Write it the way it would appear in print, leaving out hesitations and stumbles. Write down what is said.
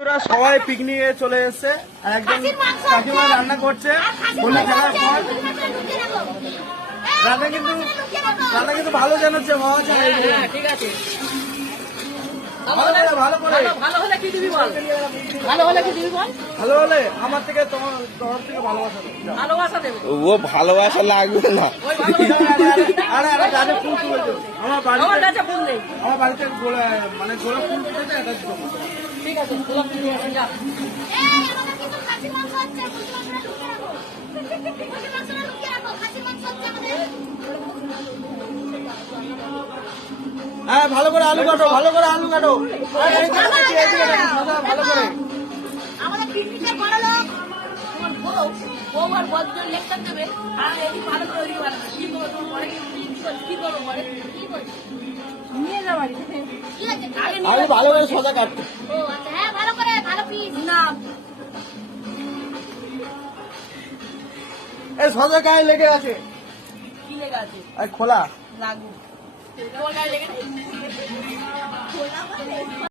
সবাই পিকনিকে চলে এসছে আর একজন কাকিমা রান্না করছে হোলি খেলার পর। রান্না কিন্তু ভালো জানাচ্ছে হওয়া চাই। ঠিক আছে, ভালো করে ভালো হলে কি দিবি বল? ভালো হলে কি দিবি বল? ভালো হলে আমার থেকে তোমার থেকে ভালোবাসা ভালোবাসা দেবে। ও ভালোবাসা লাগবে না। ওই ভালোবাসা আরে গাছে ফুল তুলেছো আমার কাছে ফুল নেই। আমার বাড়িতে মানে গোলাপ ফুল তুলেছে এটা দিতে হবে। ঠিক আছে, গোলাপ ফুল নিয়ে আসি, যা। হ্যাঁ ভালো করে আলু কাটো, ভালো করে আলু কাটো। ভালো করে আমাদের পিকনিকের বড় লোক তোমার বউ আর বদজন লেকচার দেবে আর এই ভালো করে ওই বানাবে। কি করবো তোমার কি করবো বলে কি করবো নিয়ে যাও বাড়ি। ঠিক আছে আলু ভালো করে সোজা কাটতে। ও আচ্ছা, হ্যাঁ ভালো করে ভালো পিস না এই সোজা গায়ে লেগে আছে কি লেগে আছে? আর খোলা লাগু। তোমার গায়ে লেগে নেই।